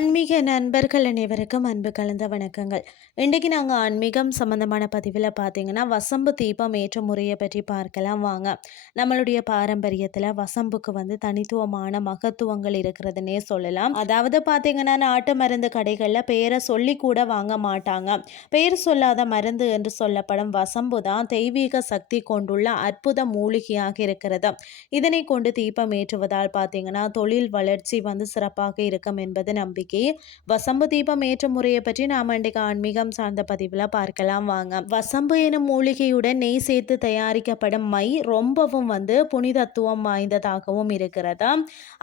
ஆன்மீக நண்பர்கள் அனைவருக்கும் அன்பு கலந்த வணக்கங்கள். இன்றைக்கி நாங்கள் ஆன்மீகம் சம்மந்தமான பதிவில் பார்த்தீங்கன்னா வசம்பு தீபம் ஏற்ற முறையை பற்றி பார்க்கலாம் வாங்க. நம்மளுடைய பாரம்பரியத்தில் வசம்புக்கு வந்து தனித்துவமான மகத்துவங்கள் இருக்கிறதுனே சொல்லலாம். அதாவது பார்த்தீங்கன்னா நாட்டு மருந்து கடைகளில் பெயரை சொல்லி கூட வாங்க மாட்டாங்க. பெயர் சொல்லாத மருந்து என்று சொல்லப்படும் வசம்பு தான் தெய்வீக சக்தி கொண்டுள்ள அற்புத மூலிகையாக இருக்கிறது. இதனை கொண்டு தீபம் ஏற்றுவதால் பார்த்தீங்கன்னா தொழில் வளர்ச்சி வந்து சிறப்பாக இருக்கும் என்பது நம்பிக்கை. வசம்பு தீபம் ஏற்ற முறையை பற்றி நாம் இன்றைக்கு ஆன்மீகம் சார்ந்த பதிவில் பார்க்கலாம் வாங்க. வசம்பு எனும் மூலிகையுடன் நெய் சேர்த்து தயாரிக்கப்படும் மை ரொம்பவும் வந்து புனிதத்துவம் வாய்ந்ததாகவும் இருக்கிறது?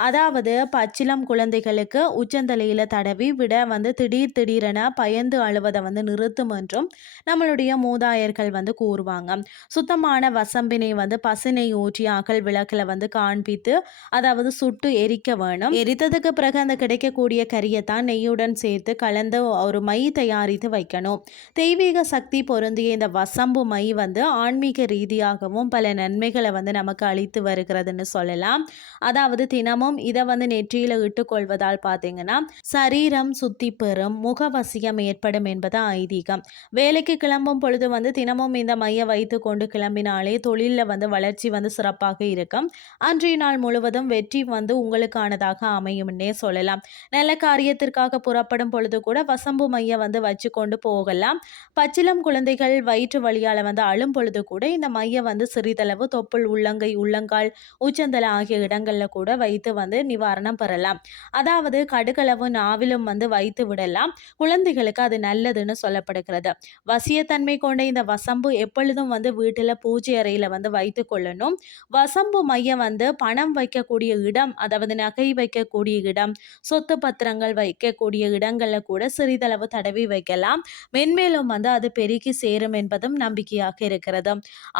அதாவது பச்சிலம் குழந்தைகளுக்கு உச்சந்தலையில் தடவி விட வந்து திடீர் திடீரென பயந்து அழுவதை வந்து நிறுத்தும் என்றும் நம்மளுடைய மூதாயர்கள் வந்து கூறுவாங்க. சுத்தமான வசம்பினை வந்து பசுனை ஊற்றி அகல் விளக்கில் வந்து காண்பித்து அதாவது சுட்டு எரிக்க வேணும். எரித்ததுக்கு பிறகு அந்த கிடைக்கக்கூடிய கரிய தான் நெய்யுடன் சேர்த்து கலந்து ஒரு மை தயாரித்து வைக்கணும். தெய்வீக சக்தி பொருந்திய இந்த வசம்பு மை வந்து ஆன்மீக ரீதியாகவும் பல நன்மைகளை வந்து நமக்கு அளித்து வருகிறதுன்னு சொல்லலாம். அதாவது தினமும் இதை வந்து நெற்றியில் இட்டுக்கொள்வதால் பார்த்தீங்கன்னா சரீரம் சுத்தி பெறும் முகவசியம் ஏற்படும் என்பது ஐதீகம். வேலைக்கு கிளம்பும் பொழுது வந்து தினமும் இந்த மையை வைத்து கொண்டு கிளம்பினாலே தொழிலில் வந்து வளர்ச்சி வந்து சிறப்பாக இருக்கும். அன்றைய நாள் முழுவதும் வெற்றி வந்து உங்களுக்கானதாக அமையும்னே சொல்லலாம். நல்ல காரியத்திற்காக புறப்படும் பொழுது கூட வசம்பு மையம் வந்து வச்சு கொண்டு போகலாம். பச்சிலம் குழந்தைகள் வயிற்று வழியால் வந்து அழும் பொழுது கூட இந்த மையை வந்து சிறிதளவு தொப்புள் உள்ளங்கை உள்ளங்கால் உச்சந்தலை ஆகிய இடங்களில் கூட வைத்து வந்து நிவாரணம் பெறலாம். அதாவது கடுகளவு நாவிலும் வந்து வைத்து விடலாம். குழந்தைகளுக்கு அது நல்லதுன்னு சொல்லப்படுகிறது. வசியத்தன்மை கொண்ட இந்த வசம்பு எப்பொழுதும் வந்து வீட்டில் பூஜை அறையில் வந்து வைத்து கொள்ளணும். வசம்பு மையம் வந்து பணம் வைக்கக்கூடிய இடம் அதாவது நகை வைக்கக்கூடிய இடம் சொத்து பத்திரங்கள் வைக்கக்கூடிய இடங்களில் கூட சிறிதளவு தடவி வைக்கலாம். மென்மேலும் வந்து அது பெருகி சேரும் என்பதும் நம்பிக்கையாக இருக்கிறது.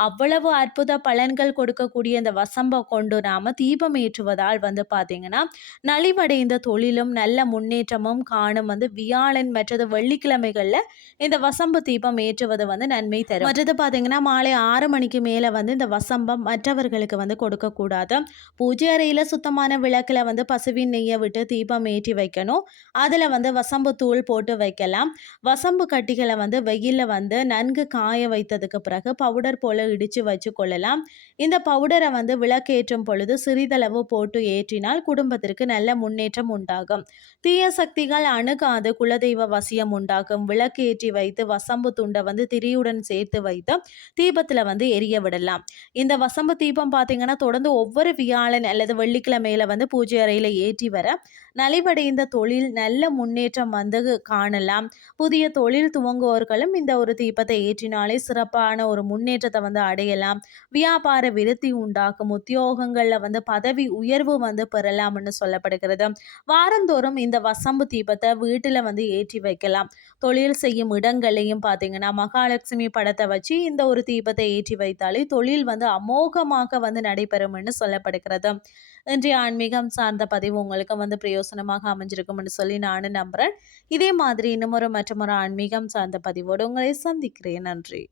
அவ்வளவு அற்புத பலன்கள் கொடுக்கக்கூடிய இந்த வசம்பை கொண்டு நாம தீபம் ஏற்றுவதால் வந்து பார்த்தீங்கன்னா நலிவடைந்த தொழிலும் நல்ல முன்னேற்றமும் காணும் வந்து வியாழன் மற்றது வெள்ளிக்கிழமைகளில் இந்த வசம்பு தீபம் ஏற்றுவது வந்து நன்மை தரும். மற்றது பார்த்தீங்கன்னா மாலை ஆறு மணிக்கு மேலே வந்து இந்த வசம்பம் மற்றவர்களுக்கு வந்து கொடுக்கக்கூடாது. பூஜை அறையில் சுத்தமான விளக்கில் வந்து பசுவின் நெய்யை விட்டு தீபம் ஏற்றி வைக்கணும். அதில் வந்து வசம்பு தூள் போட்டு வைக்கலாம். வசம்பு கட்டிகளை வந்து வெயிலில் வந்து நன்கு காய வைத்ததுக்கு பிறகு பவுடர் போல் இடித்து வச்சு கொள்ளலாம் இந்த பவுடரை வந்து விளக்கேற்றும் பொழுது சிறிதளவு போட்டு ஏற்றினால் குடும்பத்திற்கு நல்ல முன்னேற்றம் உண்டாகும். தீய சக்திகள் அணுகாது குலதெய்வ வசியம் உண்டாகும். விளக்கு ஏற்றி வைத்து வசம்பு துண்டை வந்து திரியுடன் சேர்த்து வைத்து தீபத்தில் வந்து எரிய விடலாம். இந்த வசம்பு தீபம் பார்த்தீங்கன்னா தொடர்ந்து ஒவ்வொரு வியாழன் அல்லது வெள்ளிக்கிழமையில வந்து பூஜை அறையில் ஏற்றி வர நலிவடைந்த தொழில் நல்ல முன்னேற்றம் வந்து காணலாம். புதிய தொழில் துவங்குவோர்களும் இந்த ஒரு தீபத்தை ஏற்றினாலே சிறப்பான ஒரு முன்னேற்றத்தை வந்து அடையலாம். வியாபார விருத்தி உண்டாகும். உத்தியோகங்களில் வந்து பதவி உயர்வு வந்து பெறலாம்னு சொல்லப்படுகிறது. வாரந்தோறும் இந்த வசம்பு தீபத்தை வீட்டில் வந்து ஏற்றி வைக்கலாம். தொழில் செய்யும் இடங்களையும் பார்த்தீங்கன்னா மகாலட்சுமி படத்தை வச்சு இந்த ஒரு தீபத்தை ஏற்றி வைத்தாலே தொழில் வந்து அமோகமாக வந்து நடைபெறும்னு சொல்லப்படுகிறது. இன்றைய ஆன்மீகம் சார்ந்த பதிவு உங்களுக்கு வந்து பிரயோசனமாக அமைஞ்சிருக்கும்னு சொல்லி நானும் நம்புகிறேன் இதே மாதிரி இன்னும் ஒரு ஆன்மீகம் சார்ந்த பதிவோடு உங்களை சந்திக்கிறேன். நன்றி.